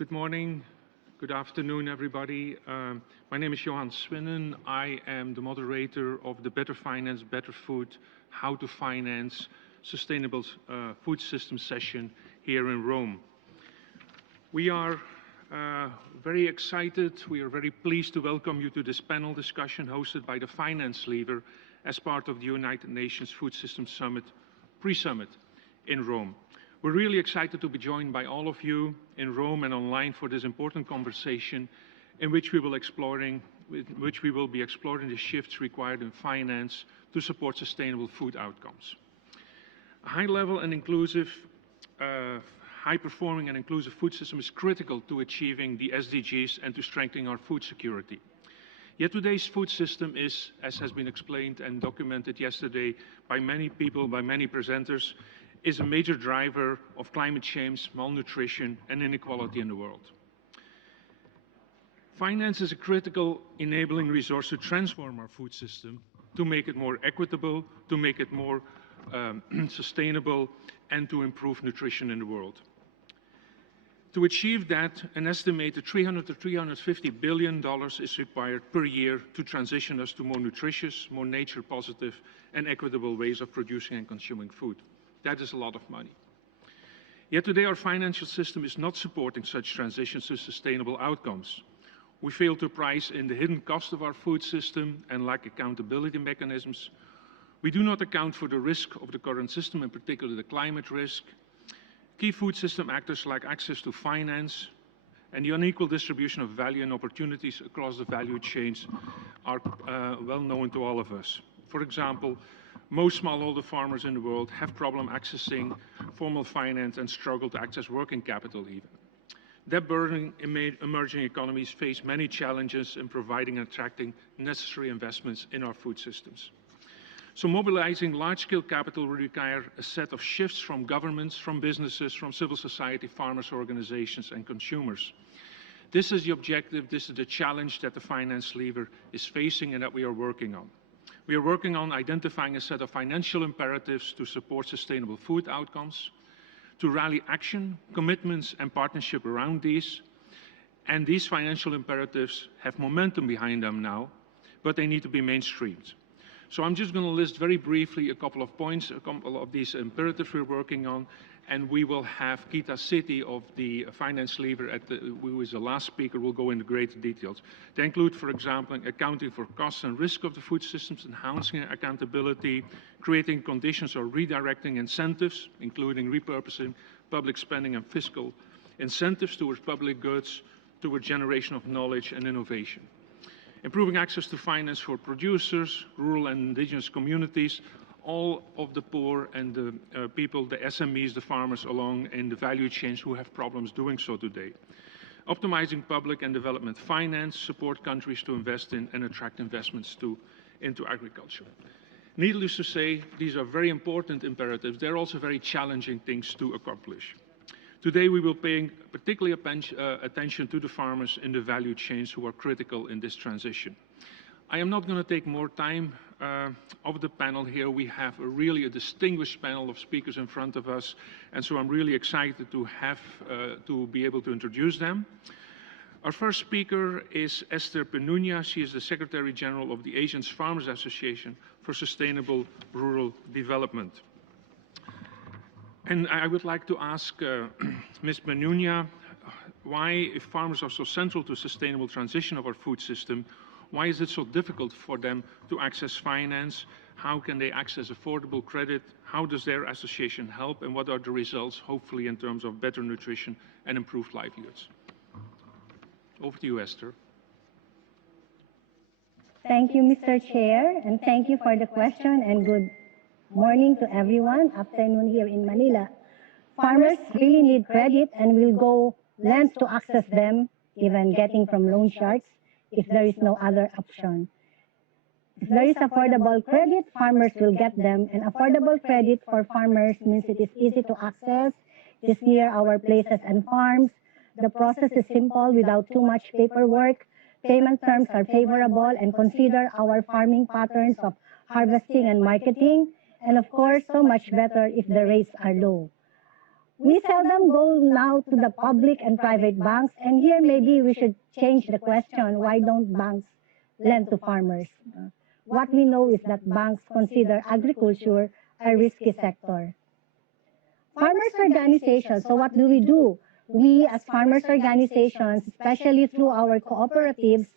Good morning, good afternoon, everybody. My name is Johan Swinnen. I am the moderator of the Better Finance, Better Food, How to Finance Sustainable Food System session here in Rome. We are very excited, we are very pleased to welcome you to this panel discussion hosted by the finance leader as part of the United Nations Food System Summit, pre-summit in Rome. We're really excited to be joined by all of you in Rome and online for this important conversation in which we will be exploring the shifts required in finance to support sustainable food outcomes. A high-level and inclusive, high-performing and inclusive food system is critical to achieving the SDGs and to strengthening our food security. Yet today's food system is, as has been explained and documented yesterday by many people, by many presenters, is a major driver of climate change, malnutrition, and inequality in the world. Finance is a critical enabling resource to transform our food system, to make it more equitable, to make it more sustainable, and to improve nutrition in the world. To achieve that, an estimated $300 to $350 billion is required per year to transition us to more nutritious, more nature-positive, and equitable ways of producing and consuming food. That is a lot of money. Yet today our financial system is not supporting such transitions to sustainable outcomes. We fail to price in the hidden cost of our food system and lack accountability mechanisms. We do not account for the risk of the current system, in particular the climate risk. Key food system actors lack access to finance, and the unequal distribution of value and opportunities across the value chains are well known to all of us. For example, most smallholder farmers in the world have problem accessing formal finance and struggle to access working capital even. Debt-burdened emerging economies face many challenges in providing and attracting necessary investments in our food systems. So mobilizing large-scale capital will require a set of shifts from governments, from businesses, from civil society, farmers' organizations, and consumers. This is the objective, this is the challenge that the finance lever is facing and that we are working on. We are working on identifying a set of financial imperatives to support sustainable food outcomes, to rally action, commitments, and partnership around these. And these financial imperatives have momentum behind them now, but they need to be mainstreamed. So I'm just going to list very briefly a couple of points, a couple of these imperatives we're working on, and we will have Kita Sethi of the finance lever, who is the last speaker, will go into great details. They include, for example, accounting for costs and risk of the food systems, enhancing accountability, creating conditions or redirecting incentives, including repurposing public spending and fiscal incentives towards public goods, towards generation of knowledge and innovation. Improving access to finance for producers, rural and indigenous communities, all of the poor and the people, the SMEs, the farmers along in the value chains who have problems doing so today. Optimizing public and development finance, support countries to invest in and attract investments into agriculture. Needless to say, these are very important imperatives. They're also very challenging things to accomplish. Today we will pay particularly attention to the farmers in the value chains who are critical in this transition. I am not going to take more time of the panel here. We have really a distinguished panel of speakers in front of us, and so I'm really excited to be able to introduce them. Our first speaker is Esther Penunia. She is the Secretary General of the Asian Farmers Association for Sustainable Rural Development. And I would like to ask Ms. Penunia, why, if farmers are so central to sustainable transition of our food system, why is it so difficult for them to access finance? How can they access affordable credit? How does their association help? And what are the results, hopefully, in terms of better nutrition and improved livelihoods? Over to you, Esther. Thank you, Mr. Chair, and thank you for the question, and good morning to everyone, afternoon here in Manila. Farmers really need credit and will go lengths to access them, even getting from loan sharks, if there is no other option. If there is affordable credit, farmers will get them, and affordable credit for farmers means it is easy to access, it is near our places and farms, the process is simple without too much paperwork, payment terms are favorable, and consider our farming patterns of harvesting and marketing, and of course, so much better if the rates are low. We seldom go now to the public and private banks, and here maybe we should change the question, why don't banks lend to farmers? What we know is that banks consider agriculture a risky sector. Farmers organizations, so what do? We as farmers organizations, especially through our cooperatives,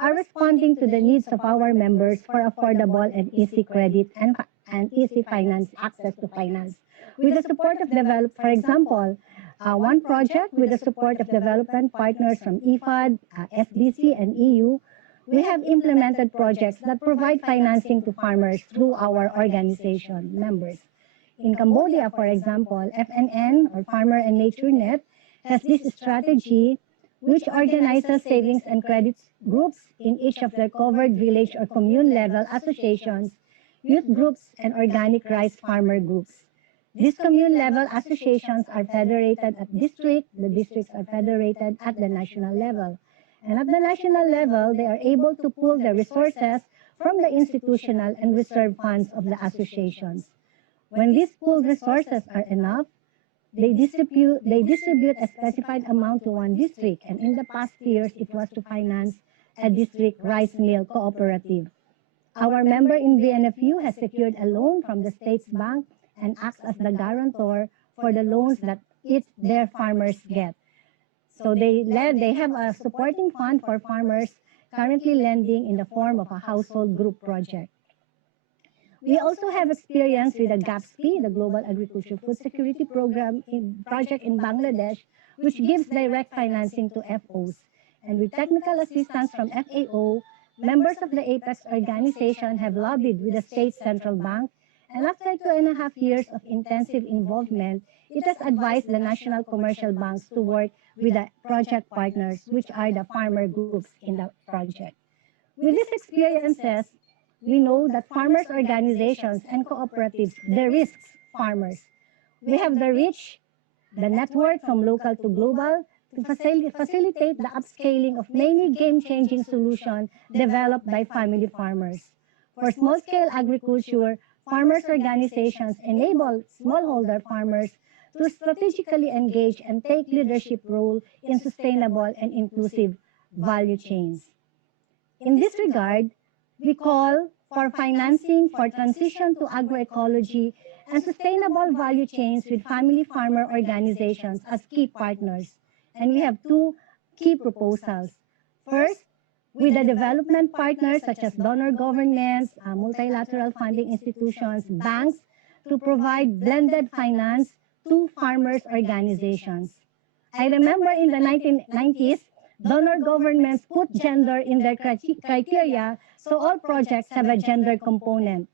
are responding to the needs of our members for affordable and easy credit and easy finance, access to finance. With the support of for example, one project with the support of development partners from IFAD, SDC, and EU, we have implemented projects that provide financing to farmers through our organization members. In Cambodia, for example, FNN, or Farmer and Nature Net, has this strategy which organizes savings and credit groups in each of their covered village or commune level associations, youth groups, and organic rice farmer groups. These commune level associations are federated at district, the districts are federated at the national level. And at the national level, they are able to pool the resources from the institutional and reserve funds of the associations. When these pooled resources are enough, they distribute a specified amount to one district, and in the past years, it was to finance a district rice mill cooperative. Our member in VNFU has secured a loan from the State's Bank and acts as the guarantor for the loans that their farmers get. So they have a supporting fund for farmers currently lending in the form of a household group project. We also have experience with the GAPSP, the Global Agricultural Food Security Program project in Bangladesh, which gives direct financing to FOs. And with technical assistance from FAO, members of the APEX organization have lobbied with the state central bank, and after 2.5 years of intensive involvement, it has advised the national commercial banks to work with the project partners, which are the farmer groups in the project. With these experiences, we know that farmers' organizations and cooperatives de-risk farmers. We have the reach, the network from local to global to facilitate the upscaling of many game-changing solutions developed by family farmers. For small-scale agriculture, farmers' organizations enable smallholder farmers to strategically engage and take leadership role in sustainable and inclusive value chains. In this regard, we call for financing for transition to agroecology and sustainable value chains with family farmer organizations as key partners. And we have two key proposals. First, with the development partners such as donor governments, multilateral funding institutions, banks, to provide blended finance to farmers' organizations. I remember in the 1990s, donor governments put gender in their criteria, so all projects have a gender component.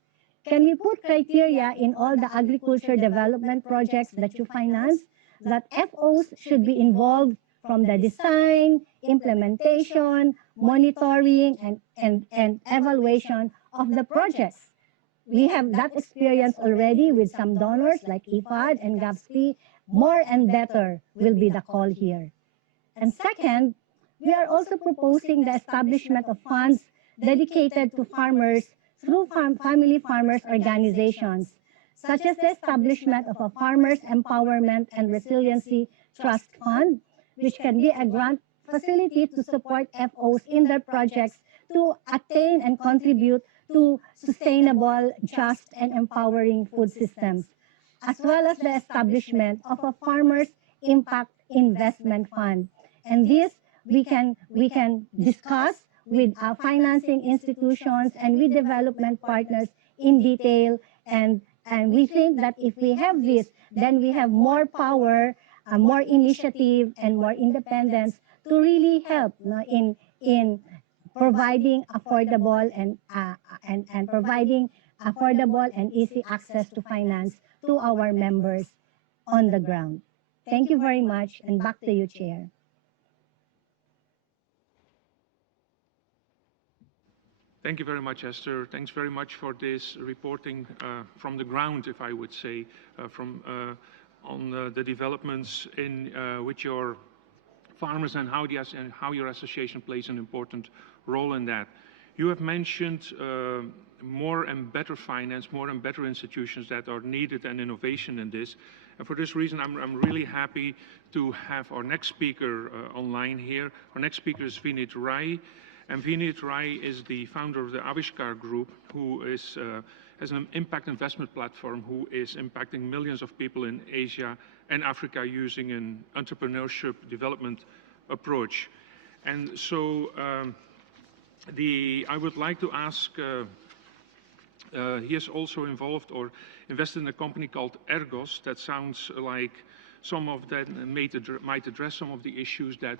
Can we put criteria in all the agriculture development projects that you finance that FOs should be involved from the design, implementation, monitoring, and evaluation of the projects? We have that experience already with some donors like IFAD and GAPSP. More and better will be the call here. And second, we are also proposing the establishment of funds dedicated to farmers through family farmers organizations, such as the establishment of a Farmers Empowerment and Resiliency Trust Fund, which can be a grant facility to support FOs in their projects to attain and contribute to sustainable, just, and empowering food systems, as well as the establishment of a Farmers Impact Investment Fund. And this we can discuss with financing institutions and with development partners in detail. And we think that if we have this, then we have more power, more initiative, and more independence to really help in providing affordable and providing affordable and easy access to finance to our members on the ground. Thank you very much, and back to you, Chair. Thank you very much, Esther. Thanks very much for this reporting from the ground, if I would say, on the developments in with your farmers and how your association plays an important role in that. You have mentioned more and better finance, more and better institutions that are needed and innovation in this. And for this reason, I'm really happy to have our next speaker online here. Our next speaker is Vineet Rai. And Vineet Rai is the founder of the Avishkar Group, who is, has an impact investment platform who is impacting millions of people in Asia and Africa using an entrepreneurship development approach. And so I would like to ask, he is also involved or invested in a company called Ergos that sounds like some of that might address some of the issues that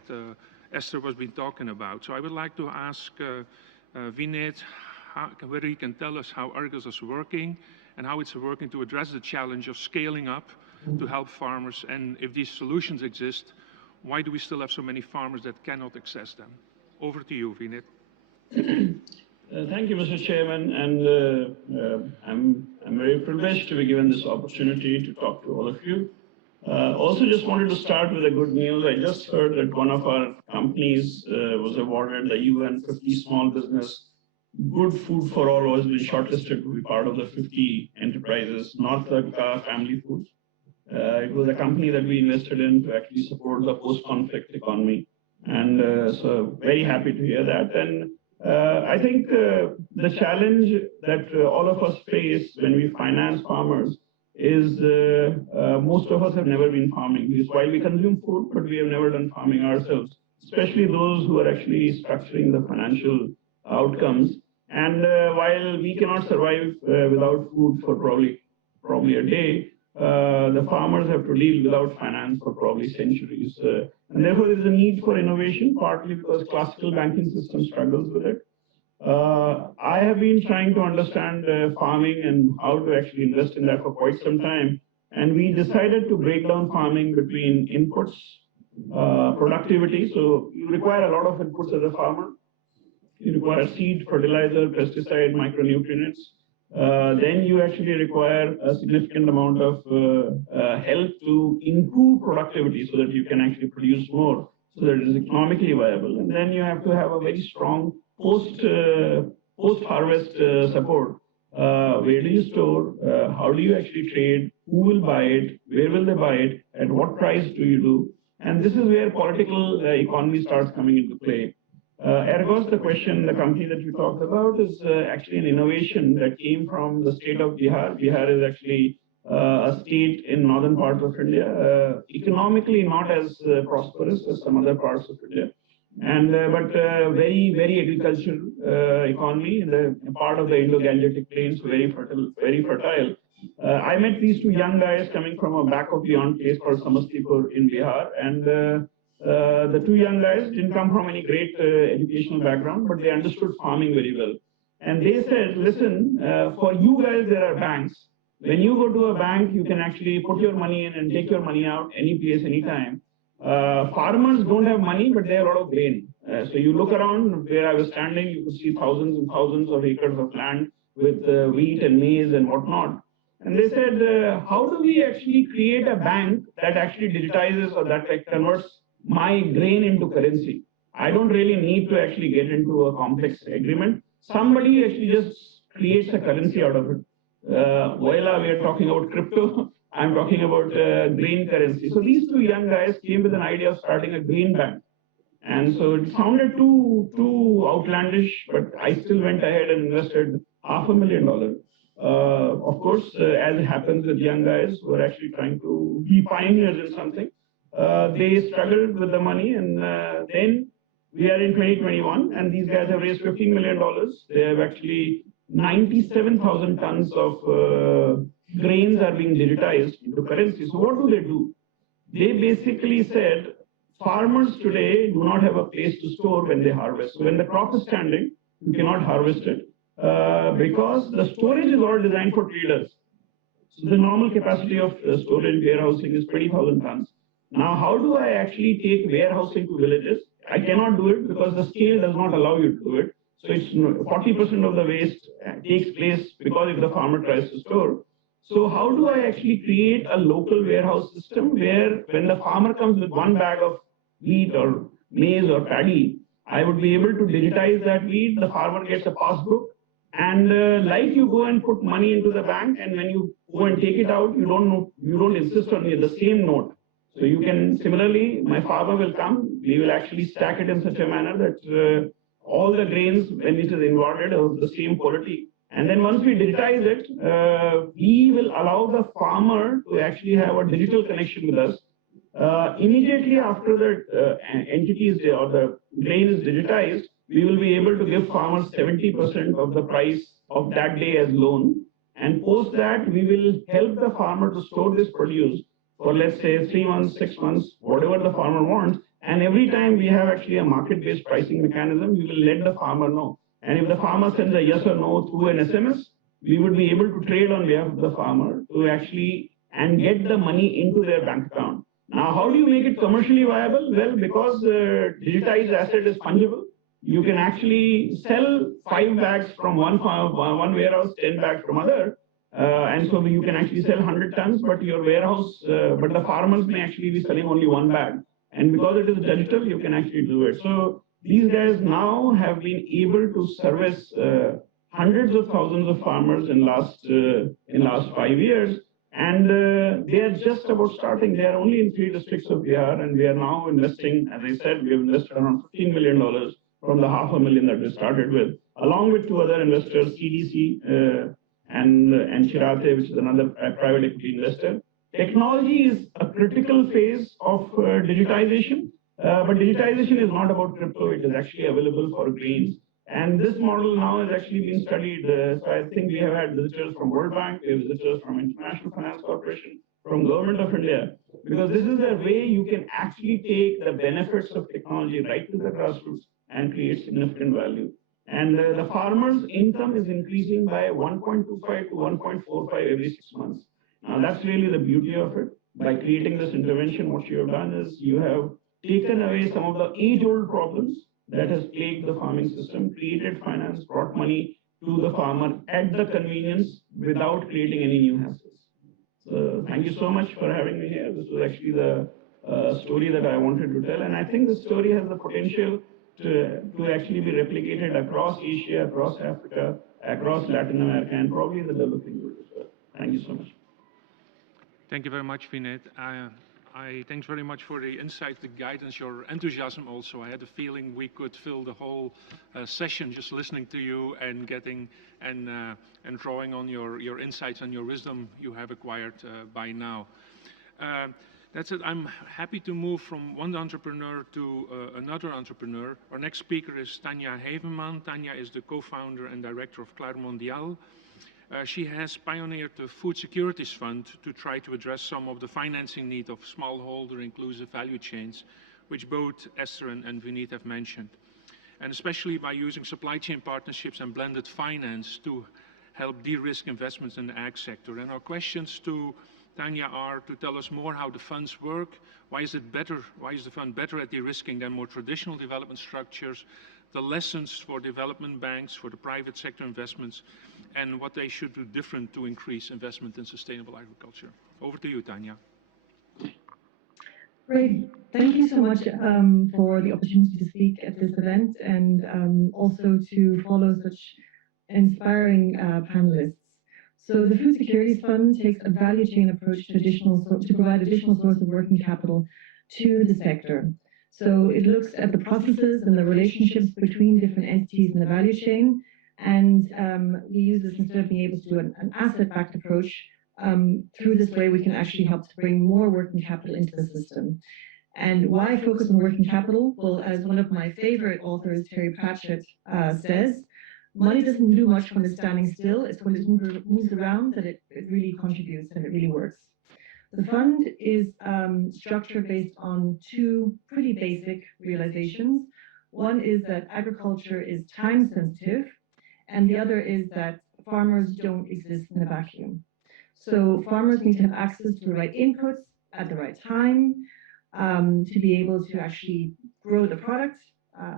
Esther was been talking about. So I would like to ask Vineet whether he can tell us how Ergos is working and how it's working to address the challenge of scaling up to help farmers, and if these solutions exist, why do we still have so many farmers that cannot access them? Over to you, Vineet. Thank you, Mr. Chairman, and I'm very privileged to be given this opportunity to talk to all of you. Also, just wanted to start with a good news. I just heard that one of our companies was awarded the UN 50 Small Business Good Food for All, has been shortlisted to be part of the 50 enterprises, North Africa Family Foods. It was a company that we invested in to actually support the post-conflict economy. And so very happy to hear that. And I think the challenge that all of us face when we finance farmers is most of us have never been farming. Because while we consume food, but we have never done farming ourselves, especially those who are actually structuring the financial outcomes. And while we cannot survive without food for probably a day, the farmers have to deal without finance for probably centuries. And therefore, there is a need for innovation, partly because classical banking system struggles with it. I have been trying to understand farming and how to actually invest in that for quite some time. And we decided to break down farming between inputs, productivity. So you require a lot of inputs as a farmer. You require seed, fertilizer, pesticide, micronutrients. Then you actually require a significant amount of help to improve productivity so that you can actually produce more, so that it is economically viable. And then you have to have a very strong post-harvest support. Where do you store? How do you actually trade? Who will buy it? Where will they buy it? At what price do you do? And this is where political economy starts coming into play. Ergos, the company that you talked about, is actually an innovation that came from the state of Bihar. Bihar is actually a state in northern parts of India, economically not as prosperous as some other parts of India, and but very, very agricultural economy in the part of the Indo-Gangetic Plains, very fertile, very fertile. I met these two young guys coming from a back of beyond place called Samastipur in Bihar, and the two young guys didn't come from any great educational background, but they understood farming very well. And they said, listen, for you guys, there are banks. When you go to a bank, you can actually put your money in and take your money out any place, anytime. Farmers don't have money, but they have a lot of grain. So you look around where I was standing, you could see thousands and thousands of acres of land with wheat and maize and whatnot. And they said, how do we actually create a bank that actually digitizes or that converts my grain into currency? I don't really need to actually get into a complex agreement. Somebody actually just creates a currency out of it. While we are talking about crypto, I'm talking about grain currency. So these two young guys came with an idea of starting a grain bank. And so it sounded too outlandish, but I still went ahead and invested $500,000. Of course, as it happens with young guys who are actually trying to be pioneers in something, they struggled with the money, and then we are in 2021, and these guys have raised $15 million. They have actually 97,000 tons of grains are being digitized into currency. So what do? They basically said, farmers today do not have a place to store when they harvest. So when the crop is standing, you cannot harvest it because the storage is all designed for traders. So the normal capacity of storage warehousing is 20,000 tons. Now, how do I actually take warehousing to villages? I cannot do it because the scale does not allow you to do it. So it's 40% of the waste takes place because if the farmer tries to store. So how do I actually create a local warehouse system where when the farmer comes with one bag of wheat or maize or paddy, I would be able to digitize that wheat, the farmer gets a passbook, And like you go and put money into the bank, and when you go and take it out, you don't insist on the same note. So you can similarly, my farmer will come. We will actually stack it in such a manner that all the grains, when it is inverted, are of the same quality. And then once we digitize it, we will allow the farmer to actually have a digital connection with us. Immediately after the entities or the grain is digitized, we will be able to give farmers 70% of the price of that day as loan. And post that, we will help the farmer to store this produce for, let's say, 3 months, 6 months, whatever the farmer wants. And every time we have actually a market-based pricing mechanism, we will let the farmer know. And if the farmer sends a yes or no through an SMS, we would be able to trade on behalf of the farmer to actually and get the money into their bank account. Now, how do you make it commercially viable? Well, because digitized asset is fungible, you can actually sell 5 bags from one warehouse, 10 bags from other. And so you can actually sell 100 tons, but your warehouse, but the farmers may actually be selling only 1 bag. And because it is digital, you can actually do it. So these guys now have been able to service hundreds of thousands of farmers in last 5 years. And they are just about starting. They are only in 3 districts of Bihar, and we are now investing, as I said, we have invested around $15 million from the $500,000 that we started with, along with 2 other investors, CDC and Chirate, which is another private equity investor. Technology is a critical phase of digitization, but digitization is not about crypto. It is actually available for grains. And this model now is actually being studied. So I think we have had visitors from World Bank, we have visitors from International Finance Corporation, from Government of India, because this is a way you can actually take the benefits of technology right to the grassroots and create significant value. And the farmer's income is increasing by 1.25 to 1.45 every 6 months. Now that's really the beauty of it. By creating this intervention, what you have done is you have taken away some of the age-old problems that has plagued the farming system, created finance, brought money to the farmer at the convenience without creating any new hassles. So thank you so much for having me here. This was actually the story that I wanted to tell. And I think the story has the potential to actually be replicated across Asia, across Africa, across Latin America, and probably in the developing world as well. Thank you so much. Thank you very much, Vineet. Thanks very much for the insight, the guidance, your enthusiasm also. I had a feeling we could fill the whole session just listening to you and getting and drawing on your insights and your wisdom you have acquired by now. That's it. I'm happy to move from one entrepreneur to another entrepreneur. Our next speaker is Tanya Havenman. Tanya is the co-founder and director of Clair Mondial. She has pioneered the Food Securities Fund to try to address some of the financing need of smallholder inclusive value chains, which both Esther and Vineet have mentioned, and especially by using supply chain partnerships and blended finance to help de-risk investments in the ag sector. And our questions to Tanya are to tell us more how the funds work, why is the fund better at de-risking than more traditional development structures, the lessons for development banks, for the private sector investments, and what they should do different to increase investment in sustainable agriculture. Over to you, Tanya. Great. Thank you so much for the opportunity to speak at this event and also to follow such inspiring panelists. So the Food Securities Fund takes a value chain approach to provide additional source of working capital to the sector. So it looks at the processes and the relationships between different entities in the value chain. And we use this instead of being able to do an asset-backed approach. Through this way, we can actually help to bring more working capital into the system. And why focus on working capital? Well, as one of my favorite authors, Terry Pratchett, says, money doesn't do much when it's standing still. It's when it moves around that it really contributes and it really works. The fund is structured based on 2 pretty basic realizations. One is that agriculture is time sensitive, and the other is that farmers don't exist in a vacuum. So farmers need to have access to the right inputs at the right time to be able to actually grow the product,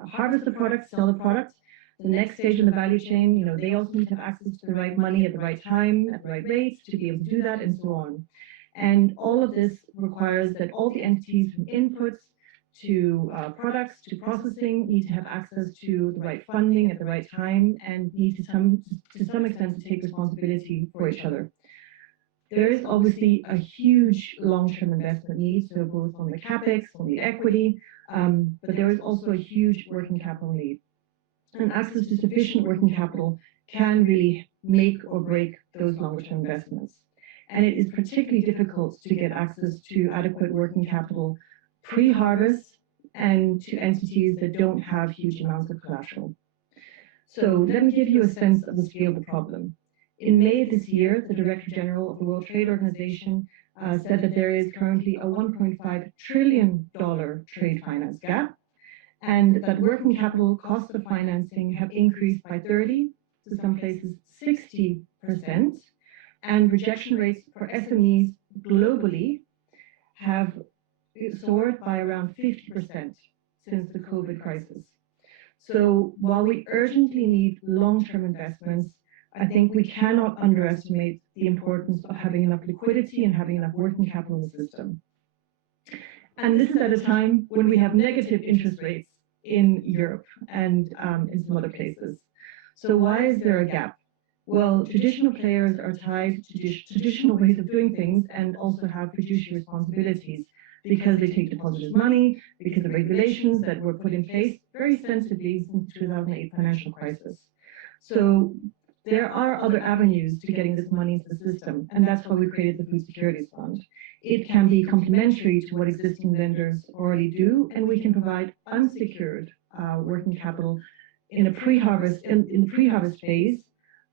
harvest the product, sell the product. The next stage in the value chain, they also need to have access to the right money at the right time, at the right rates to be able to do that, and so on. And all of this requires that all the entities from inputs to products, to processing, need to have access to the right funding at the right time, and need to some extent to take responsibility for each other. There is obviously a huge long-term investment need, so both on the capex, on the equity, but there is also a huge working capital need. And access to sufficient working capital can really make or break those longer-term investments. And it is particularly difficult to get access to adequate working capital pre-harvest and to entities that don't have huge amounts of collateral. So let me give you a sense of the scale of the problem. In May of this year, the Director General of the World Trade Organization said that there is currently a $1.5 trillion trade finance gap, and that working capital costs of financing have increased by 30, to some places 60%, and rejection rates for SMEs globally have soared by around 50% since the COVID crisis. So while we urgently need long-term investments, I think we cannot underestimate the importance of having enough liquidity and having enough working capital in the system. And this is at a time when we have negative interest rates in Europe and in some other places. So why is there a gap? Well, traditional players are tied to traditional ways of doing things and also have fiduciary responsibilities because they take depositors' money, because of regulations that were put in place very sensibly since the 2008 financial crisis. So there are other avenues to getting this money into the system, and that's why we created the Food Securities Fund. It can be complementary to what existing lenders already do, and we can provide unsecured working capital in a pre-harvest in the pre-harvest phase.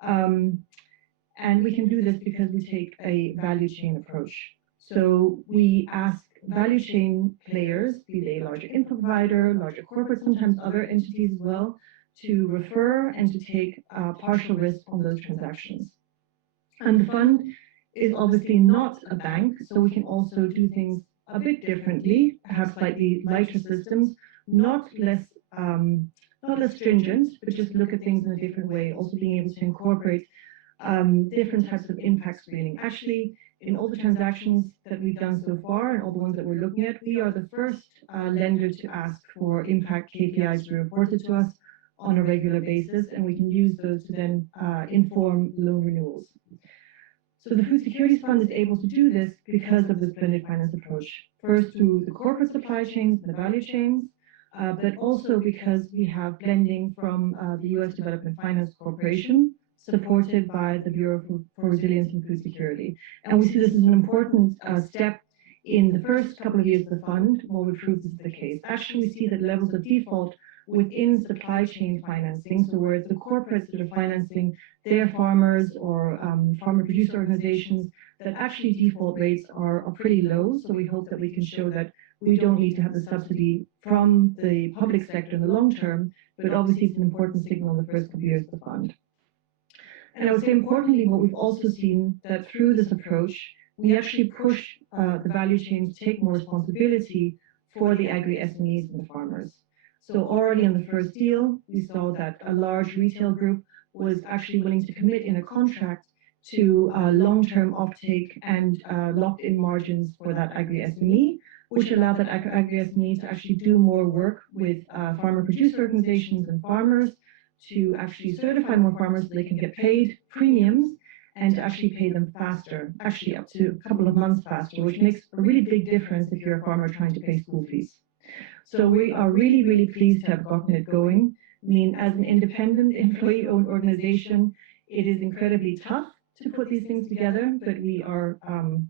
And we can do this because we take a value chain approach. So we ask value chain players, be they larger input provider, larger corporates, sometimes other entities as well, to refer and to take partial risk on those transactions. And the fund is obviously not a bank, so we can also do things a bit differently, have slightly lighter systems, not less stringent, but just look at things in a different way, also being able to incorporate different types of impact screening. Actually, in all the transactions that we've done so far and all the ones that we're looking at, we are the first lender to ask for impact KPIs to be reported to us on a regular basis, and we can use those to then inform loan renewals. So the Food Securities Fund is able to do this because of this blended finance approach. First, through the corporate supply chains and the value chains, but also because we have blending from the U.S. Development Finance Corporation, supported by the Bureau for Resilience and Food Security. And we see this as an important step in the first couple of years of the fund, while we prove this is the case. Actually, we see that levels of default within supply chain financing, so where it's the corporates that are financing their farmers or farmer producer organizations, that actually default rates are pretty low. So we hope that we can show that we don't need to have the subsidy from the public sector in the long term, but obviously it's an important signal in the first couple of years of the fund. And I would say importantly, what we've also seen that through this approach, we actually push the value chain to take more responsibility for the agri-SMEs and the farmers. So already on the first deal, we saw that a large retail group was actually willing to commit in a contract to long-term offtake and locked-in margins for that agri-SME, which allowed that agri-SME to actually do more work with farmer-producer organizations and farmers to actually certify more farmers so they can get paid premiums and to actually pay them faster, actually up to a couple of months faster, which makes a really big difference if you're a farmer trying to pay school fees. So we are really, really pleased to have gotten it going. I mean, as an independent employee-owned organization, it is incredibly tough to put these things together, but we are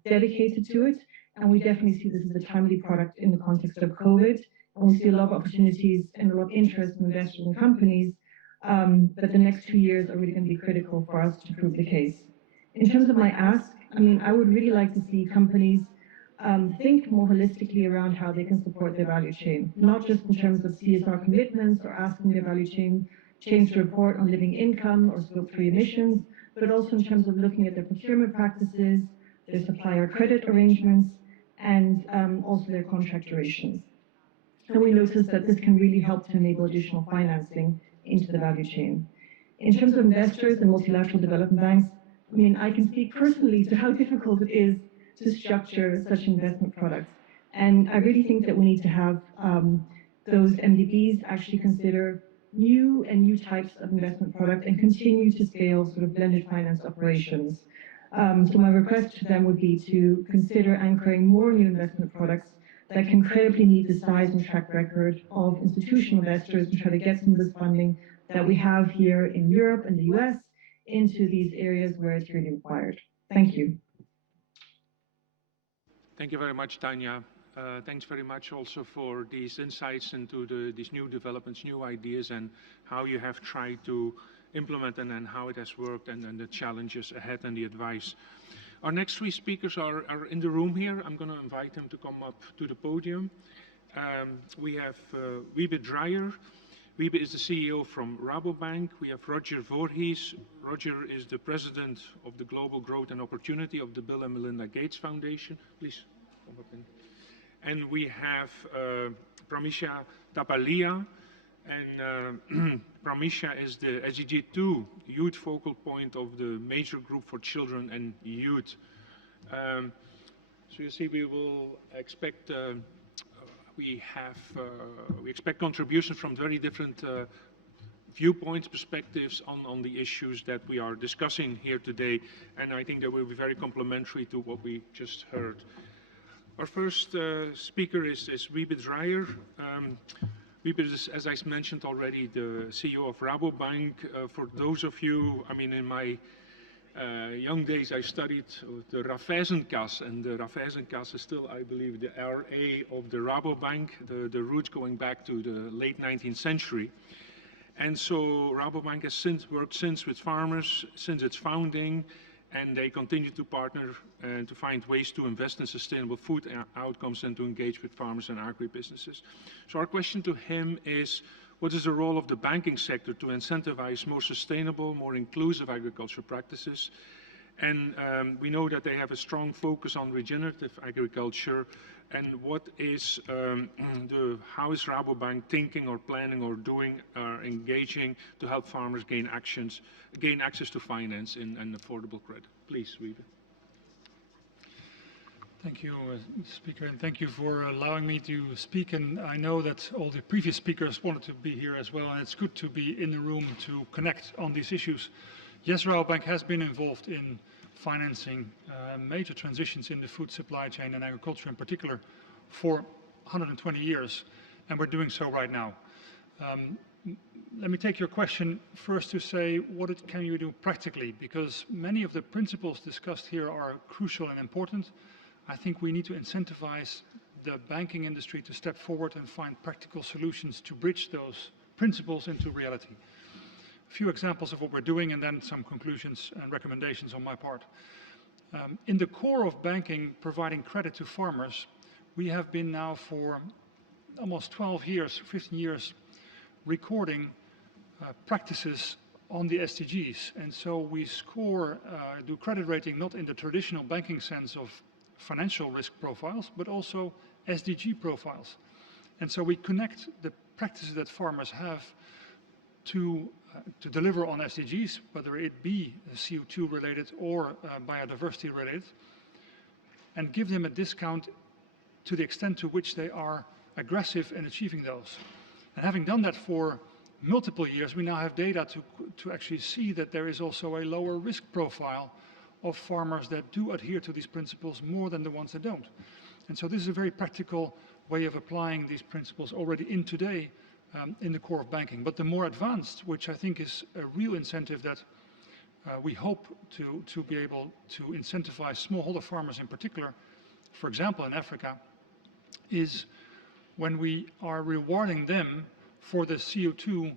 dedicated to it. And we definitely see this as a timely product in the context of COVID. And we see a lot of opportunities and a lot of interest from investors and companies. But the next 2 years are really going to be critical for us to prove the case. In terms of my ask, I mean, I would really like to see companies think more holistically around how they can support their value chain, not just in terms of CSR commitments or asking their value chains to report on living income or scope 3 emissions, but also in terms of looking at their procurement practices, their supplier credit arrangements, and also their contract durations. And we noticed that this can really help to enable additional financing into the value chain. In terms of investors and multilateral development banks, I mean, I can speak personally to how difficult it is to structure such investment products. And I really think that we need to have those MDBs actually consider new types of investment product and continue to scale sort of blended finance operations. So my request to them would be to consider anchoring more new investment products that can credibly meet the size and track record of institutional investors and try to get some of this funding that we have here in Europe and the US into these areas where it's really required. Thank you. Thank you very much, Tanya. Thanks very much also for these insights into these new developments, new ideas, and how you have tried to implement them and how it has worked, and the challenges ahead and the advice. Our next three speakers are in the room here. I'm going to invite them to come up to the podium. We have Wiebe Dreyer. Wiebe is the CEO from Rabobank. We have Roger Voorhees. Roger is the president of the Global Growth and Opportunity of the Bill and Melinda Gates Foundation. Please come up in. And we have Pramisha Tapalia. And Pramisha is the SDG 2 youth focal point of the major group for children and youth. So you see, we will expect we expect contributions from very different viewpoints, perspectives on the issues that we are discussing here today, and I think that will be very complementary to what we just heard. Our first speaker is Wiebe Dreyer. Wiebe is, as I mentioned already, the CEO of Rabobank. For those of you, I mean, in my young days, I studied the Raiffeisenkas, and the Raiffeisenkas is still, I believe, the RA of the Rabobank, the roots going back to the late 19th century. And so Rabobank has worked with farmers since its founding, and they continue to partner and to find ways to invest in sustainable food outcomes and to engage with farmers and agribusinesses. So our question to him is, what is the role of the banking sector to incentivize more sustainable, more inclusive agriculture practices? And we know that they have a strong focus on regenerative agriculture. And what is how is Rabobank thinking or planning or doing, engaging to help farmers gain access to finance and affordable credit? Please, Wiebe. Thank you, Speaker, and thank you for allowing me to speak. And I know that all the previous speakers wanted to be here as well, and it's good to be in the room to connect on these issues. Yes, Rabobank has been involved in financing major transitions in the food supply chain and agriculture in particular for 120 years, and we're doing so right now. Let me take your question first to say, what can you do practically? Because many of the principles discussed here are crucial and important. I think we need to incentivize the banking industry to step forward and find practical solutions to bridge those principles into reality. A few examples of what we're doing and then some conclusions and recommendations on my part. In the core of banking, providing credit to farmers, we have been now for almost 12 years, 15 years, recording practices on the SDGs. And so we do credit rating not in the traditional banking sense of financial risk profiles, but also SDG profiles. And so we connect the practices that farmers have to deliver on SDGs, whether it be CO2 related or biodiversity related, and give them a discount to the extent to which they are aggressive in achieving those. And having done that for multiple years, we now have data to actually see that there is also a lower risk profile of farmers that do adhere to these principles more than the ones that don't. And so this is a very practical way of applying these principles already in today in the core of banking. But the more advanced, which I think is a real incentive that we hope to be able to incentivize smallholder farmers in particular, for example in Africa, is when we are rewarding them for the CO2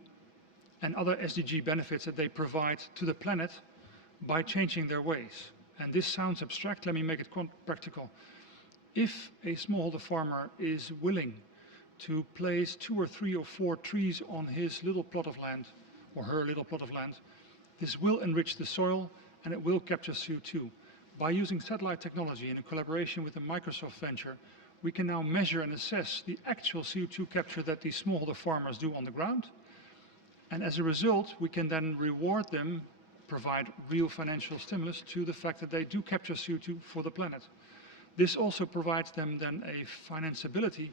and other SDG benefits that they provide to the planet by changing their ways. And this sounds abstract, let me make it practical. If a smallholder farmer is willing to place 2 or 3 or 4 trees on his little plot of land, or her little plot of land, this will enrich the soil and it will capture CO2. By using satellite technology in a collaboration with the Microsoft venture, we can now measure and assess the actual CO2 capture that these smallholder farmers do on the ground. And as a result, we can then reward them, provide real financial stimulus to the fact that they do capture CO2 for the planet. This also provides them then a financeability,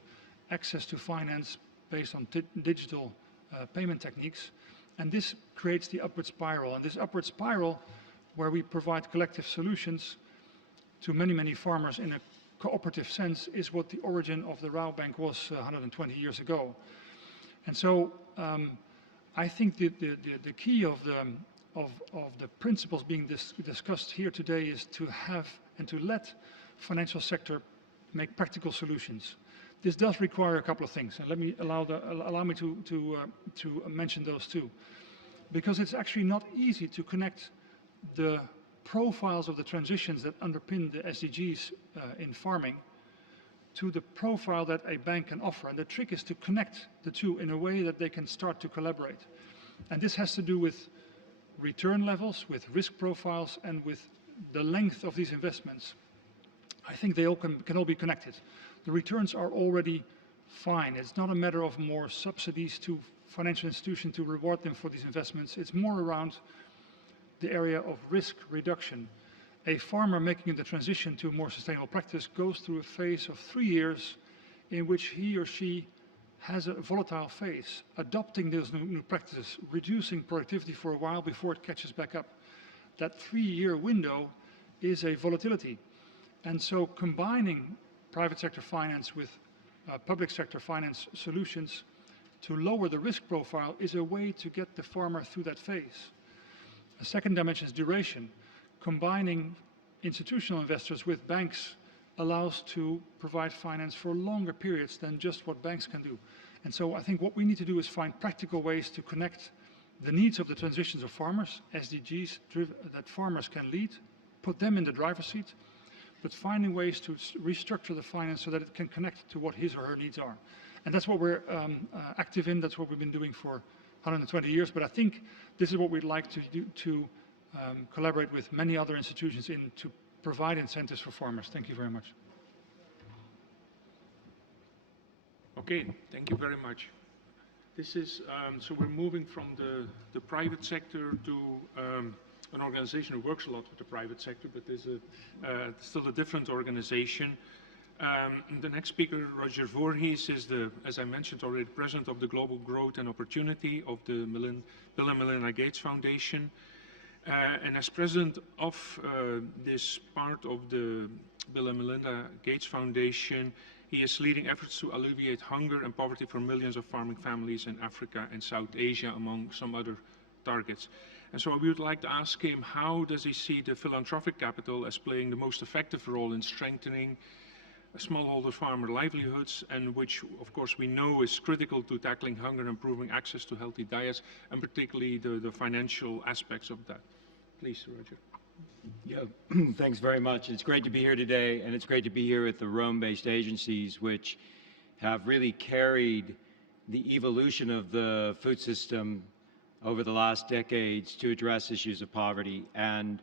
access to finance based on digital payment techniques. And this creates the upward spiral. And this upward spiral, where we provide collective solutions to many, many farmers in a cooperative sense, is what the origin of the Rabobank was 120 years ago. And so I think the key of the principles being discussed here today is to have and to let financial sector make practical solutions. This does require a couple of things, and let me allow me to mention those too, because it's actually not easy to connect the profiles of the transitions that underpin the SDGs in farming to the profile that a bank can offer. And the trick is to connect the two in a way that they can start to collaborate. And this has to do with return levels, with risk profiles, and with the length of these investments. I think they all can all be connected. The returns are already fine. It's not a matter of more subsidies to financial institutions to reward them for these investments. It's more around the area of risk reduction. A farmer making the transition to a more sustainable practice goes through a phase of 3 years in which he or she has a volatile phase, adopting those new practices, reducing productivity for a while before it catches back up. That 3-year window is a volatility. And so combining private sector finance with public sector finance solutions to lower the risk profile is a way to get the farmer through that phase. A second dimension is duration. Combining institutional investors with banks allows to provide finance for longer periods than just what banks can do. And so I think what we need to do is find practical ways to connect the needs of the transitions of farmers, SDGs that farmers can lead, put them in the driver's seat, but finding ways to restructure the finance so that it can connect to what his or her needs are. And that's what we're active in, that's what we've been doing for 120 years, but I think this is what we'd like to do to collaborate with many other institutions in to provide incentives for farmers. Thank you very much. Okay, thank you very much. This is, so we're moving from the private sector to an organization who works a lot with the private sector, but there's still a different organization. The next speaker, Roger Voorhees, is as I mentioned already, president of the Global Growth and Opportunity of the Bill and Melinda Gates Foundation. And as president of this part of the Bill and Melinda Gates Foundation, he is leading efforts to alleviate hunger and poverty for millions of farming families in Africa and South Asia, among some other targets. And so we would like to ask him, how does he see the philanthropic capital as playing the most effective role in strengthening smallholder farmer livelihoods, and which, of course, we know is critical to tackling hunger and improving access to healthy diets, and particularly the financial aspects of that. Please, Roger. Yeah, thanks very much. It's great to be here today, and it's great to be here with the Rome-based agencies, which have really carried the evolution of the food system over the last decades to address issues of poverty. And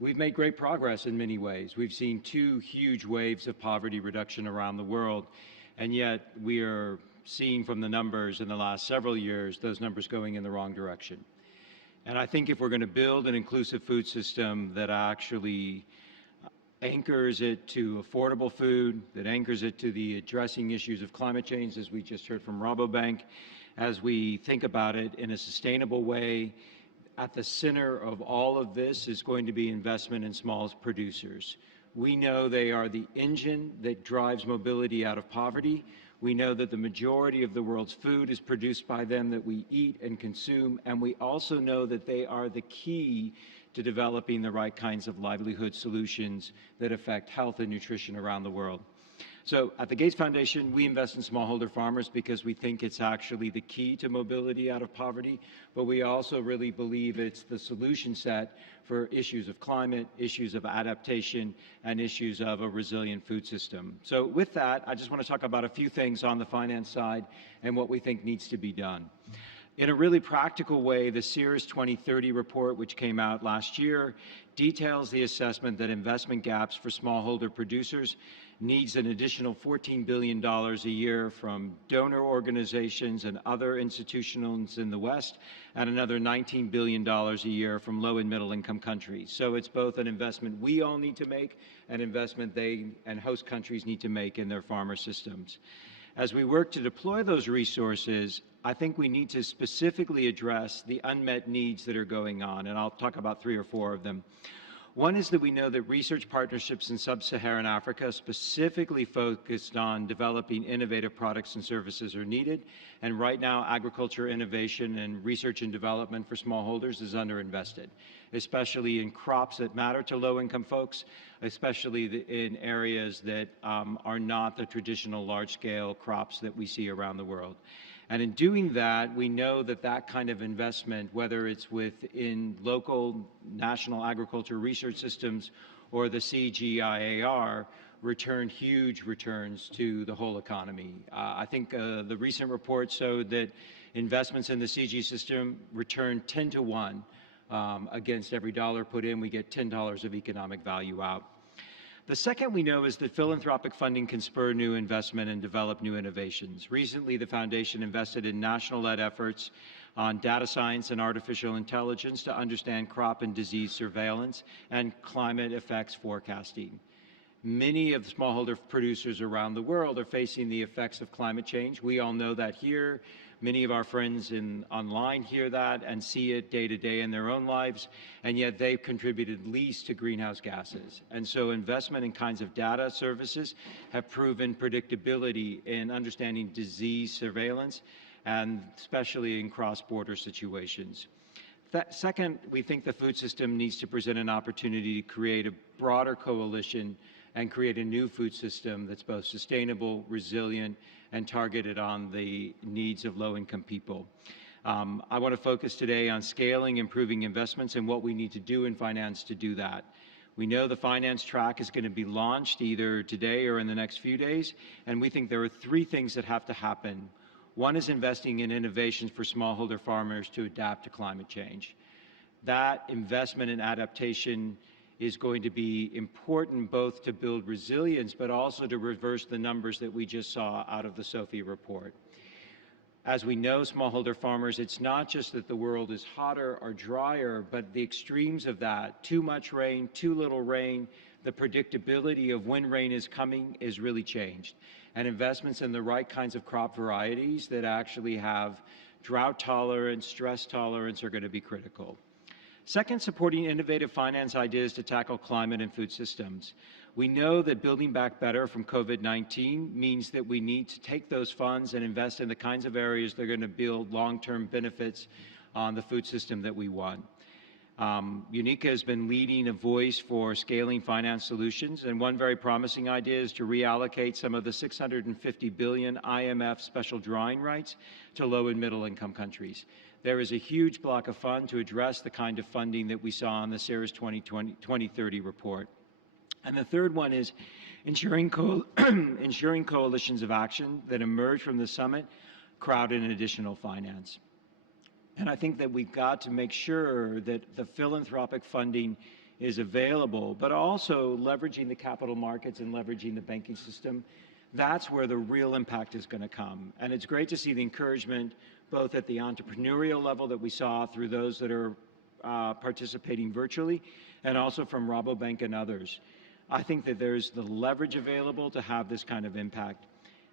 we've made great progress in many ways. We've seen 2 huge waves of poverty reduction around the world, and yet we are seeing from the numbers in the last several years, those numbers going in the wrong direction. And I think if we're going to build an inclusive food system that actually anchors it to affordable food, that anchors it to the addressing issues of climate change, as we just heard from Rabobank, as we think about it in a sustainable way, at the center of all of this is going to be investment in small producers. We know they are the engine that drives mobility out of poverty. We know that the majority of the world's food is produced by them that we eat and consume, and we also know that they are the key to developing the right kinds of livelihood solutions that affect health and nutrition around the world. So at the Gates Foundation, we invest in smallholder farmers because we think it's actually the key to mobility out of poverty, but we also really believe it's the solution set for issues of climate, issues of adaptation, and issues of a resilient food system. So with that, I just want to talk about a few things on the finance side and what we think needs to be done. In a really practical way, the Sears 2030 report, which came out last year, details the assessment that investment gaps for smallholder producers needs an additional $14 billion a year from donor organizations and other institutions in the West, and another $19 billion a year from low and middle income countries. So it's both an investment we all need to make, an investment they and host countries need to make in their farmer systems. As we work to deploy those resources, I think we need to specifically address the unmet needs that are going on, and I'll talk about 3 or 4 of them. One is that we know that research partnerships in sub-Saharan Africa, specifically focused on developing innovative products and services, are needed. And right now, agriculture innovation and research and development for smallholders is underinvested, especially in crops that matter to low-income folks, especially in areas that are not the traditional large-scale crops that we see around the world. And in doing that, we know that that kind of investment, whether it's within local national agriculture research systems or the CGIAR, return huge returns to the whole economy. I think the recent report showed that investments in the CG system return 10 to 1 against every dollar put in. We get $10 of economic value out. The second we know is that philanthropic funding can spur new investment and develop new innovations. Recently, the Foundation invested in national-led efforts on data science and artificial intelligence to understand crop and disease surveillance and climate effects forecasting. Many of the smallholder producers around the world are facing the effects of climate change. We all know that here. Many of our friends online hear that and see it day to day in their own lives, and yet they've contributed least to greenhouse gases. And so investment in kinds of data services have proven predictability in understanding disease surveillance, and especially in cross-border situations. Second, we think the food system needs to present an opportunity to create a broader coalition and create a new food system that's both sustainable, resilient, and targeted on the needs of low-income people. I want to focus today on scaling, improving investments, and what we need to do in finance to do that. We know the finance track is going to be launched either today or in the next few days, and we think there are 3 things that have to happen. One is investing in innovations for smallholder farmers to adapt to climate change. That investment in adaptation is going to be important both to build resilience, but also to reverse the numbers that we just saw out of the SOFI report. As we know, smallholder farmers, it's not just that the world is hotter or drier, but the extremes of that, too much rain, too little rain, the predictability of when rain is coming is really changed. And investments in the right kinds of crop varieties that actually have drought tolerance, stress tolerance are going to be critical. Second, supporting innovative finance ideas to tackle climate and food systems. We know that building back better from COVID-19 means that we need to take those funds and invest in the kinds of areas that are going to build long-term benefits on the food system that we want. UNICA has been leading a voice for scaling finance solutions, and one very promising idea is to reallocate some of the $650 billion IMF special drawing rights to low and middle income countries. There is a huge block of fund to address the kind of funding that we saw in the CARES 2030 report. And the third one is ensuring coalitions of action that emerge from the summit crowd in additional finance. And I think that we've got to make sure that the philanthropic funding is available, but also leveraging the capital markets and leveraging the banking system. That's where the real impact is going to come. And it's great to see the encouragement both at the entrepreneurial level that we saw through those that are participating virtually, and also from Rabobank and others. I think that there's the leverage available to have this kind of impact.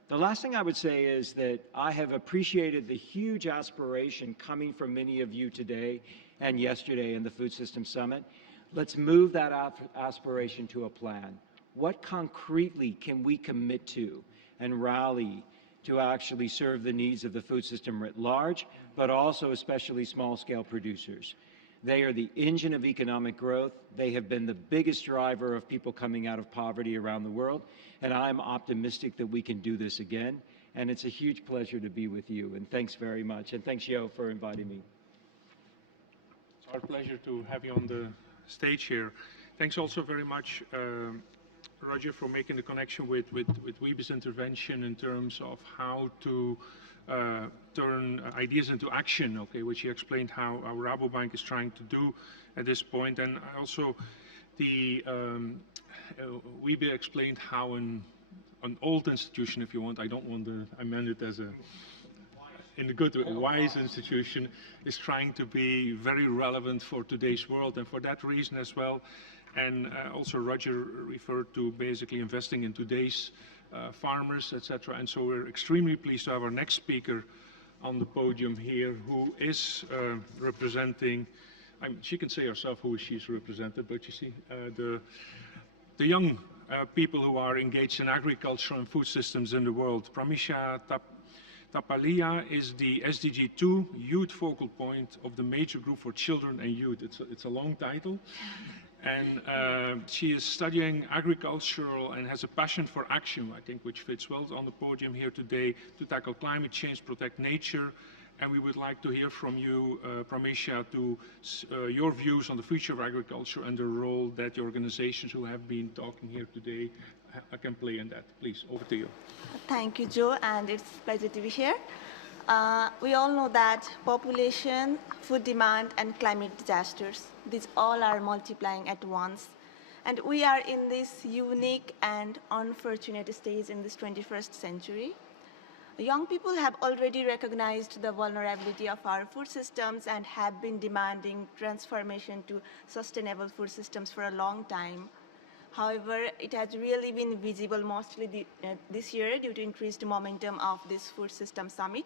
The last thing I would say is that I have appreciated the huge aspiration coming from many of you today and yesterday in the Food System Summit. Let's move that aspiration to a plan. What concretely can we commit to and rally to actually serve the needs of the food system writ large, but also especially small-scale producers? They are the engine of economic growth. They have been the biggest driver of people coming out of poverty around the world, and I'm optimistic that we can do this again. And it's a huge pleasure to be with you, and thanks very much. And thanks, Yo, for inviting me. It's our pleasure to have you on the stage here. Thanks also very much, Roger, for making the connection with Wiebes' intervention in terms of how to turn ideas into action, okay, which he explained how our Rabobank is trying to do at this point. And also, Wiebe explained how an an old institution, if you want. I don't want to, I meant it as a, in a good way, wise institution, is trying to be very relevant for today's world. And for that reason as well, and also Roger referred to basically investing in today's farmers, etc. And so we're extremely pleased to have our next speaker on the podium here, who is representing, I mean, she can say herself who she's represented, but you see, the young people who are engaged in agriculture and food systems in the world. Pramisha Tapalia is the SDG 2 youth focal point of the major group for children and youth. It's a long title. And she is studying agricultural and has a passion for action, I think, which fits well on the podium here today to tackle climate change, protect nature. And we would like to hear from you, Pramisha, to your views on the future of agriculture and the role that the organizations who have been talking here today can play in that. Please, over to you. Thank you, Joe, and it's a pleasure to be here. We all know that population, food demand, and climate disasters, these all are multiplying at once. And we are in this unique and unfortunate stage in this 21st century. Young people have already recognized the vulnerability of our food systems and have been demanding transformation to sustainable food systems for a long time. However, it has really been visible mostly this year due to increased momentum of this food system summit.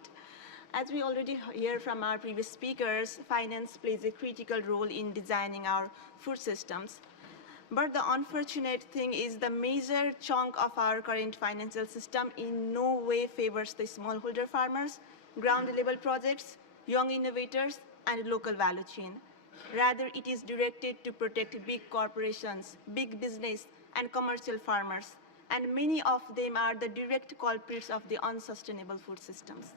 As we already hear from our previous speakers, finance plays a critical role in designing our food systems. But the unfortunate thing is the major chunk of our current financial system in no way favors the smallholder farmers, ground-level projects, young innovators, and local value chain. Rather, it is directed to protect big corporations, big business, and commercial farmers, and many of them are the direct culprits of the unsustainable food systems.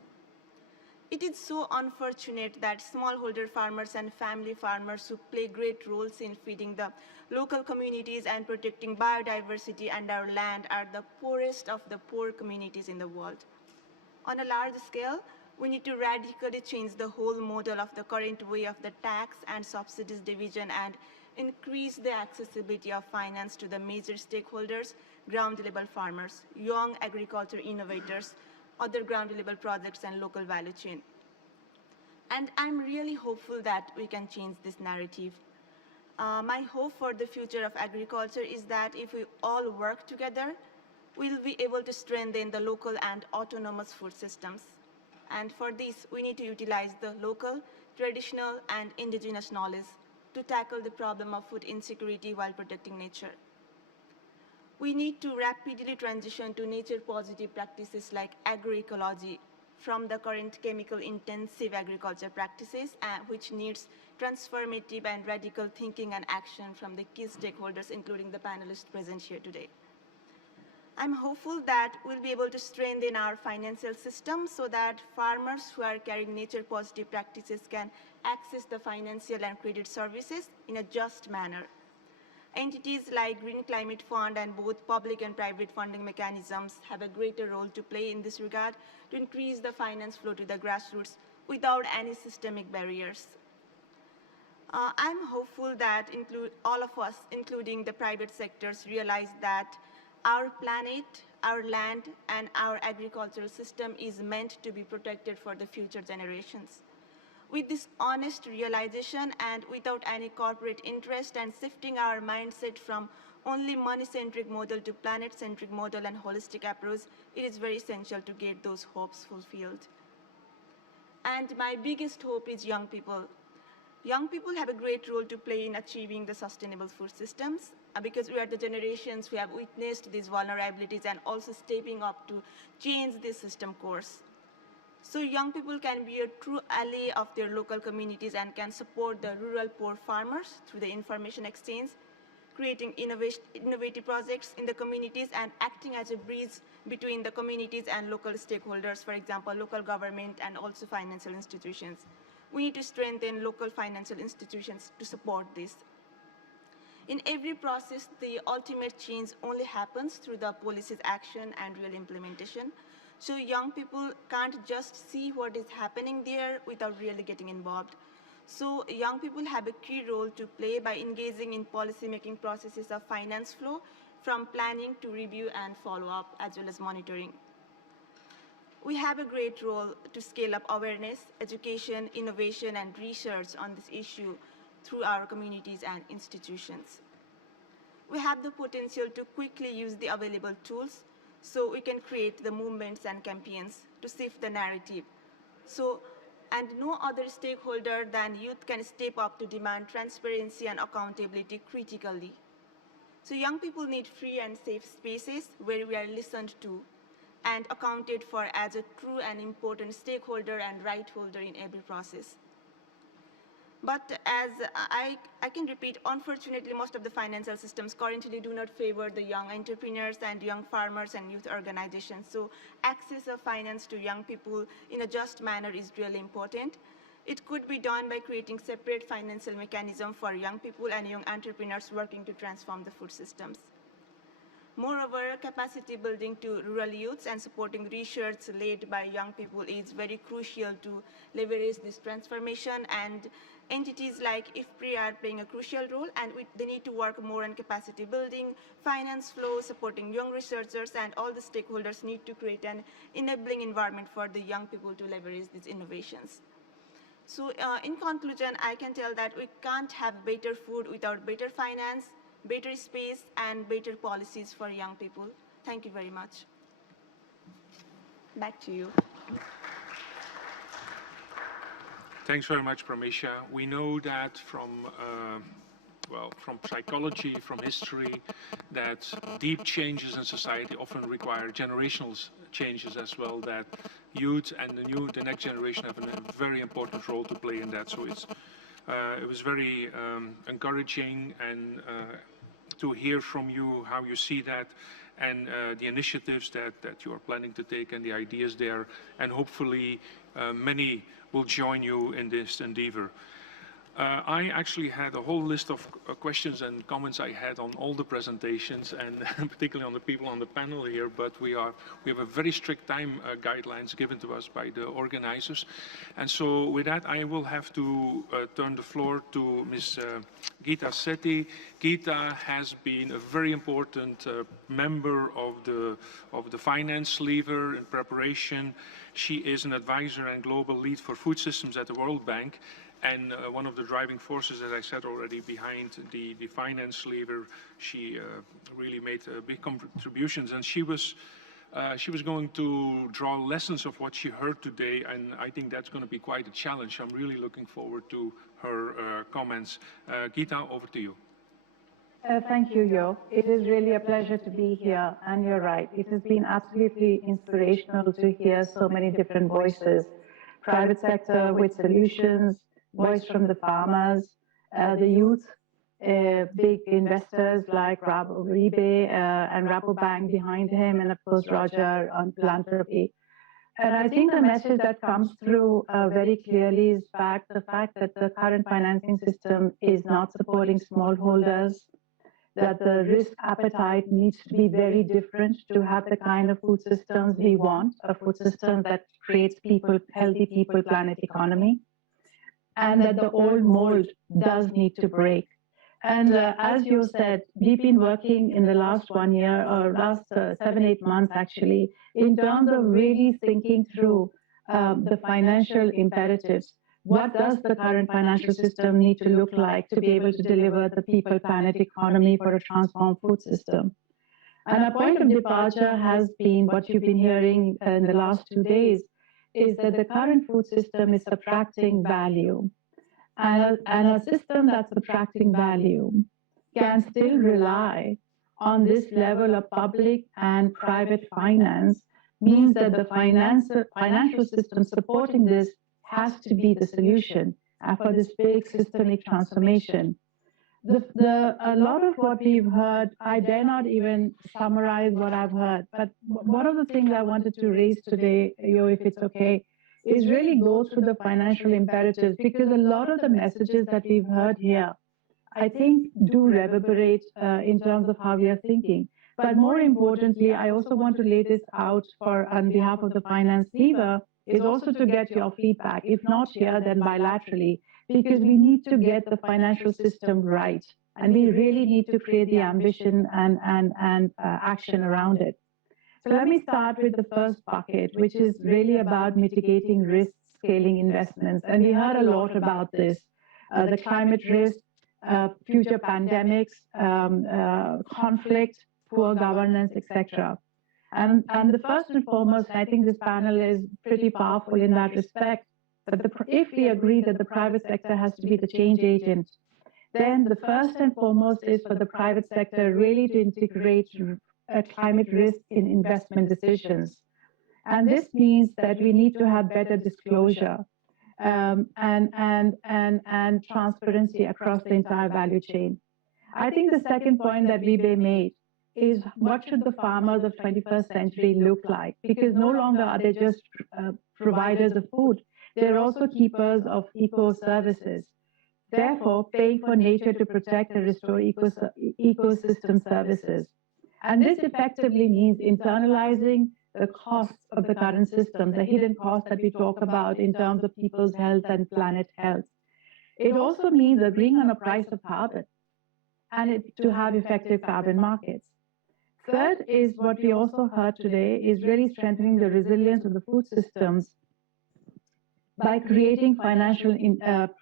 It is so unfortunate that smallholder farmers and family farmers who play great roles in feeding the local communities and protecting biodiversity and our land are the poorest of the poor communities in the world. On a large scale, we need to radically change the whole model of the current way of the tax and subsidies division and increase the accessibility of finance to the major stakeholders, ground-level farmers, young agriculture innovators, other ground-level projects, and local value chain. And I'm really hopeful that we can change this narrative. My hope for the future of agriculture is that if we all work together, we'll be able to strengthen the local and autonomous food systems. And for this, we need to utilize the local, traditional, and indigenous knowledge to tackle the problem of food insecurity while protecting nature. We need to rapidly transition to nature-positive practices like agroecology from the current chemical-intensive agriculture practices, which needs transformative and radical thinking and action from the key stakeholders, including the panelists present here today. I'm hopeful that we'll be able to strengthen our financial system so that farmers who are carrying nature-positive practices can access the financial and credit services in a just manner. Entities like Green Climate Fund and both public and private funding mechanisms have a greater role to play in this regard to increase the finance flow to the grassroots without any systemic barriers. I'm hopeful that all of us, including the private sectors, realize that our planet, our land, and our agricultural system is meant to be protected for the future generations. With this honest realization and without any corporate interest and shifting our mindset from only money-centric model to planet-centric model and holistic approach, it is very essential to get those hopes fulfilled. And my biggest hope is young people. Young people have a great role to play in achieving the sustainable food systems because we are the generations who have witnessed these vulnerabilities and also stepping up to change this system course. So young people can be a true ally of their local communities and can support the rural poor farmers through the information exchange, creating innovative projects in the communities and acting as a bridge between the communities and local stakeholders, for example, local government and also financial institutions. We need to strengthen local financial institutions to support this. In every process, the ultimate change only happens through the policy's action and real implementation. So young people can't just see what is happening there without really getting involved. So young people have a key role to play by engaging in policy-making processes of finance flow from planning to review and follow-up, as well as monitoring. We have a great role to scale up awareness, education, innovation, and research on this issue through our communities and institutions. We have the potential to quickly use the available tools so we can create the movements and campaigns to shift the narrative. And no other stakeholder than youth can step up to demand transparency and accountability critically. So young people need free and safe spaces where we are listened to and accounted for as a true and important stakeholder and right holder in every process. But as I can repeat, unfortunately, most of the financial systems currently do not favor the young entrepreneurs and young farmers and youth organizations. So access of finance to young people in a just manner is really important. It could be done by creating separate financial mechanism for young people and young entrepreneurs working to transform the food systems. Moreover, capacity building to rural youths and supporting research led by young people is very crucial to leverage this transformation, and entities like IFPRI are playing a crucial role, and they need to work more on capacity building, finance flow, supporting young researchers, and all the stakeholders need to create an enabling environment for the young people to leverage these innovations. So in conclusion, I can tell that we can't have better food without better finance, better space, and better policies for young people. Thank you very much. Back to you. Thanks very much, Pramesha. We know that from psychology, from history, that deep changes in society often require generational changes as well, that youth and the next generation have a very important role to play in that. So it was very encouraging and to hear from you how you see that, and the initiatives that you are planning to take and the ideas there, and hopefully many will join you in this endeavor. I actually had a whole list of questions and comments I had on all the presentations, and particularly on the people on the panel here, but we have a very strict time guidelines given to us by the organizers. And so with that, I will have to turn the floor to Ms. Geeta Sethi. Geeta has been a very important member of the finance lever in preparation. She is an advisor and global lead for food systems at the World Bank, and one of the driving forces, as I said already, behind the finance lever. She really made big contributions, and she was going to draw lessons of what she heard today, and I think that's going to be quite a challenge. I'm really looking forward to her comments. Geeta, over to you. Thank you, Jo. It is really a pleasure to be here, and you're right. It has been absolutely inspirational to hear so many different voices. Private sector with solutions, voice from the farmers, the youth, big investors like Ribe and Rabobank behind him, and of course Roger on philanthropy. And I think the message that comes through very clearly is the fact that the current financing system is not supporting smallholders, that the risk appetite needs to be very different to have the kind of food systems we want, a food system that creates healthy people, planet, economy, and that the old mold does need to break. And as you said, we've been working in the last 1 year, or last 7-8 months actually, in terms of really thinking through the financial imperatives. What does the current financial system need to look like to be able to deliver the people, planet, economy for a transformed food system? And a point of departure has been what you've been hearing in the last 2 days, is that the current food system is subtracting value. And a system that's subtracting value can still rely on this level of public and private finance, means that the financial system supporting this has to be the solution for this big systemic transformation. A lot of what we've heard, I dare not even summarize what I've heard, but one of the things I wanted to raise today, Jo, if it's okay, is really go through the financial imperatives, because a lot of the messages that we've heard here, I think, do reverberate in terms of how we are thinking. But more importantly, I also want to lay this out on behalf of the finance lever, is also to get your feedback, if not here, then bilaterally, because we need to get the financial system right. And we really need to create the ambition and action around it. So let me start with the first bucket, which is really about mitigating risk, scaling investments. And we heard a lot about this, the climate risk, future pandemics, conflict, poor governance, etc. And the first and foremost, I think this panel is pretty powerful in that respect, but if we agree that the private sector has to be the change agent, then the first and foremost is for the private sector really to integrate climate risk in investment decisions. And this means that we need to have better disclosure and transparency across the entire value chain. I think the second point that Vibhe made is what should the farmers of 21st century look like? Because no longer are they just providers of food, they're also keepers of eco-services. Therefore, paying for nature to protect and restore ecosystem services. And this effectively means internalizing the costs of the current system, the hidden costs that we talk about in terms of people's health and planet health. It also means agreeing on a price of carbon and to have effective carbon markets. Third is what we also heard today is really strengthening the resilience of the food systems by creating financial incentives,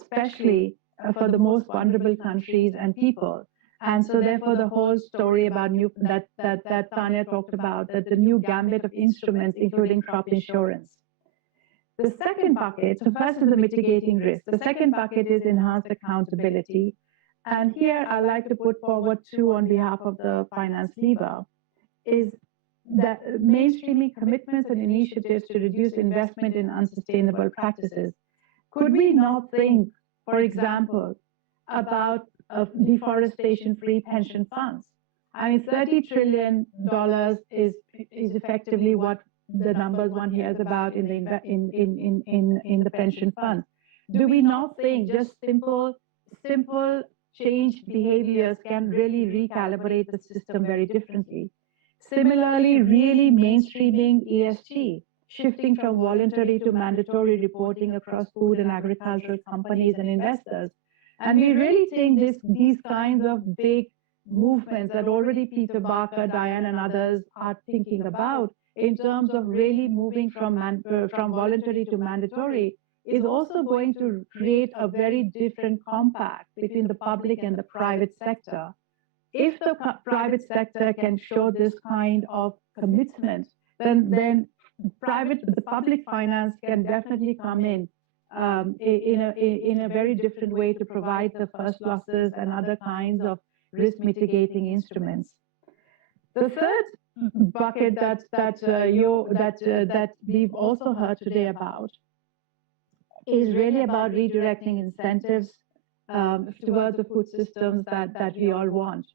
especially for the most vulnerable countries and people. And so therefore the whole story about that Tanya talked about, that the new gambit of instruments, including crop insurance. The second bucket, so first is the mitigating risk. The second bucket is enhanced accountability. And here I'd like to put forward two on behalf of the finance lever, is that mainstreaming commitments and initiatives to reduce investment in unsustainable practices. Could we not think, for example, about deforestation-free pension funds? I mean, $30 trillion is effectively what the numbers one hears about in the pension fund. Do we not think just simple changed behaviors can really recalibrate the system very differently? Similarly, really mainstreaming ESG, shifting from voluntary to mandatory reporting across food and agricultural companies and investors. And we really think these kinds of big movements that already Peter Barker, Diane, and others are thinking about in terms of really moving from voluntary to mandatory is also going to create a very different compact between the public and the private sector. If the private sector can show this kind of commitment, then the public finance can definitely come in a very different way to provide the first losses and other kinds of risk mitigating instruments. The third bucket that we've also heard today about is really about redirecting incentives towards the food systems that we all want.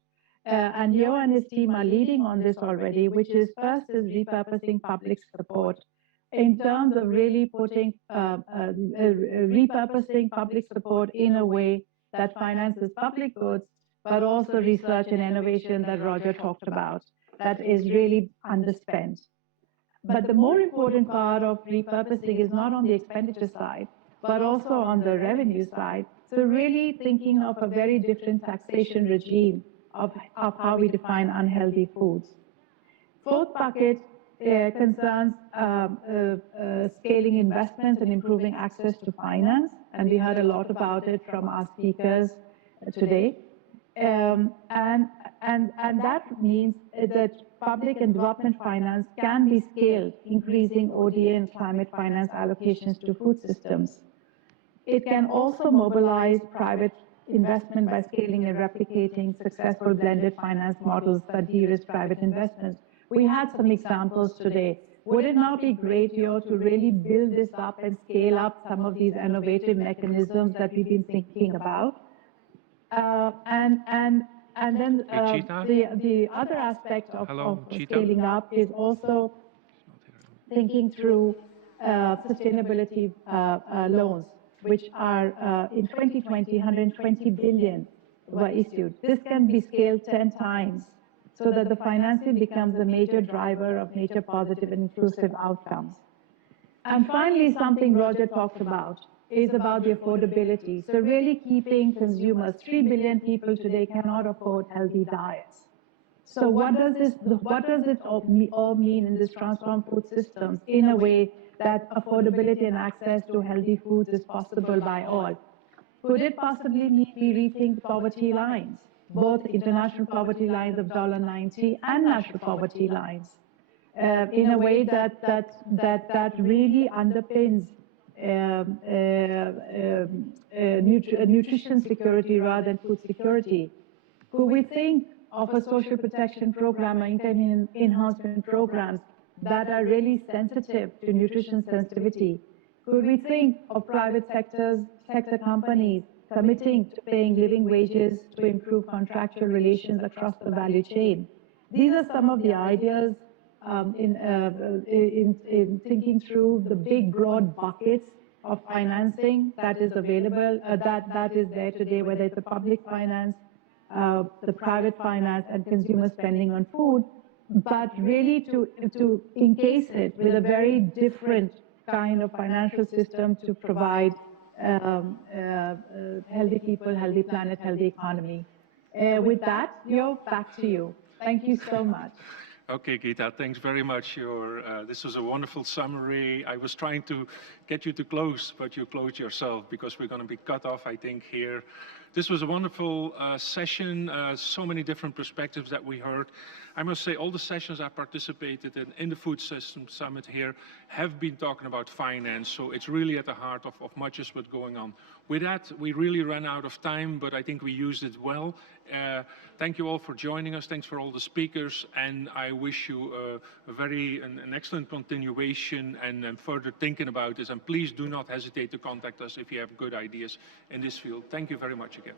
And Yo and his team are leading on this already, which is first is repurposing public support in terms of really putting, repurposing public support in a way that finances public goods, but also research and innovation that Roger talked about, that is really underspent. But the more important part of repurposing is not on the expenditure side, but also on the revenue side. So really thinking of a very different taxation regime of how we define unhealthy foods. Fourth bucket concerns scaling investments and improving access to finance, and we heard a lot about it from our speakers today. And that means that public and development finance can be scaled, increasing ODA and climate finance allocations to food systems. It can also mobilize private investment by scaling and replicating successful blended finance models that de-risk private investments. We had some examples today. Would it not be great, Yo, to really build this up and scale up some of these innovative mechanisms that we've been thinking about? And then the other aspect of scaling up is also thinking through sustainability loans, which are in 2020, 120 billion were issued. This can be scaled 10 times so that the financing becomes a major driver of nature positive and inclusive outcomes. And finally, something Roger talked about is about the affordability. So really keeping consumers, 3 billion people today cannot afford healthy diets. So what does it all mean in this transformed food systems in a way that affordability and access to healthy foods is possible by all? Could it possibly mean we rethink poverty lines, both international poverty lines of $90 and national poverty lines, in a way that really underpins nutrition security rather than food security? Could we think of a social protection program or income enhancement programs that are really sensitive to nutrition sensitivity? Could we think of private sector companies committing to paying living wages to improve contractual relations across the value chain? These are some of the ideas in thinking through the big, broad buckets of financing that is available, that is there today, whether it's the public finance, the private finance, and consumer spending on food, but really to encase it with a very different kind of financial system to provide healthy people, healthy planet, healthy economy. With that, Leo, back to you. Thank you so much. Okay, Geeta, thanks very much. This was a wonderful summary. I was trying to get you to close, but you closed yourself because we're going to be cut off, I think, here. This was a wonderful session, so many different perspectives that we heard. I must say all the sessions I participated in the Food System Summit here have been talking about finance, so it's really at the heart of much is what's going on. With that, we really ran out of time, but I think we used it well. Thank you all for joining us. Thanks for all the speakers, and I wish you an excellent continuation and further thinking about this. And please do not hesitate to contact us if you have good ideas in this field. Thank you very much again.